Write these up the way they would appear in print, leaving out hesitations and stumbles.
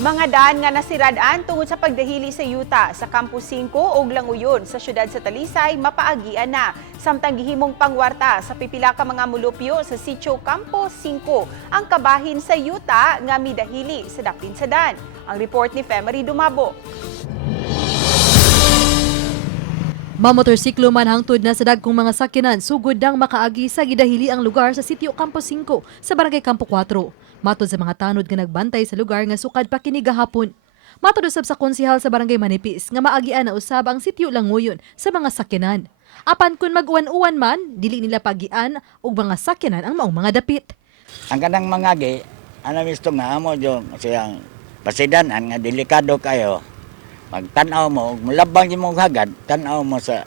Mga daan nga nasirad-an tungod sa pagdahili sa yuta sa Campus 5 ug Languyon sa syudad sa Talisay mapaagian na. Samtang gihimong pangwarta sa pipila ka mga mulupyo sa Sitio Campus 5 ang kabahin sa yuta nga midahili sa dapin sa dan. Ang report ni Femery Dumabo. Mamotorsiklo man hangtod na sa dagkong mga sakyanan sugod dang makaagi sa gidahili ang lugar sa Sitio Campus 5 sa Barangay Campo 4. Matod sa mga tanod nga nagbantay sa lugar nga sukad pa kini gahapon. Matod usab sa konsehal sa Barangay Manipis nga maagian na usab ang Sitio Languyon sa mga sakyanan. Apan kun mag-uwan-uwan man, dili nila pagian og mga sakyanan ang maong mga dapit. Ang kanang mangagi, ano misto nga amo yung siyang pasidanan nga delikado kayo. Magtanaw mo, mulabang yung mong hagad, tanaw mo sa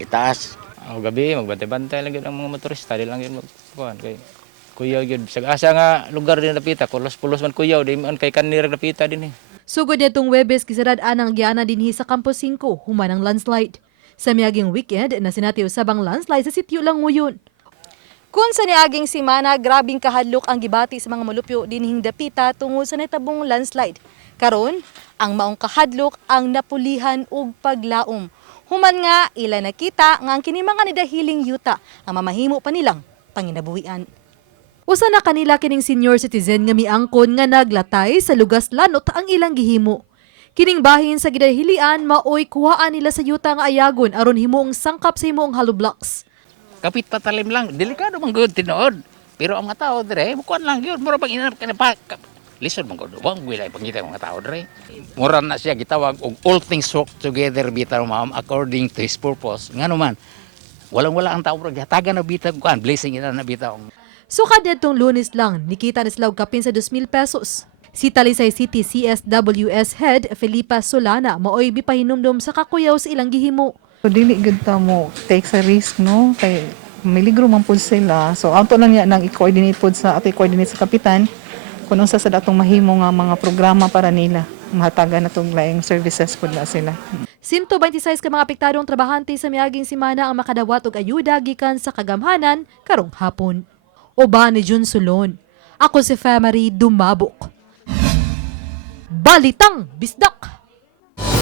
itaas. O gabi, magbantay-bantay lang yun ang mga motorista, di lang yun magpuan. Kay kuyaw yun. Sa asa nga lugar din napita, kulos-pulos man kuyaw, di man kay kanirag napita din eh. Sugod nitong Webes, kisarad-an ang giana dinhi sa Campus 5, human ang landslide. Sa miaging weekend, nasinati usabang landslide sa Sitio Languyon. Kung sa niaging simana, grabing kahadlok ang gibati sa mga mulupyo dinhing dapita tungod sa natabong landslide. Karon, ang maong kahadlok ang napulihan ug paglaom. Human nga ila nakita nga ang kini mga nidahiling yuta ang mamahimo pa nilang panginabuhian. Usa na kanila kining senior citizen nga miangkon nga naglatay sa lugas lanot ang ilang gihimo. Kining bahin sa gidahilian maoy kuhaan nila sa yuta nga ayagon aron himuong sangkap sa himuong hollow blocks. Kapit patalim lang, delikado man gud tinuod. Pero ang mga tao dire, bukuan lang yun, mura pang inanap ka na pa. Lisod man gud, wang wilay pangita ng mga tao dire. Mura na siya gitawag og all things work together bitaw ma'am according to his purpose. Ngano man, walang-wala ang tao pero gihatagan na bitaw kuan, blessing ina na bitaw. Sukad nitong Lunes lang, nikita ni Slaw kapin sa 2,000 pesos. Si Talisay City CSWS Head Felipa Solana maoy bipahinumdum sa kakuyaw sa ilang gihimo. So dili gud ta mo take sa risk no kay miligro man pud sila. So auto lang niya nang i-coordinate pud sa coordinate sa kapitan kung unsa sa datong mahimo nga mga programa para nila. Mahatagan na tong laing services pud na sila. 126 ka mga apektadong trabahante sa miaging simana ang makadawat og ayuda gikan sa kagamhanan karong hapon. Uban ni Jun Sulon. Ako si Femery Dumabok. Balitang Bisdak!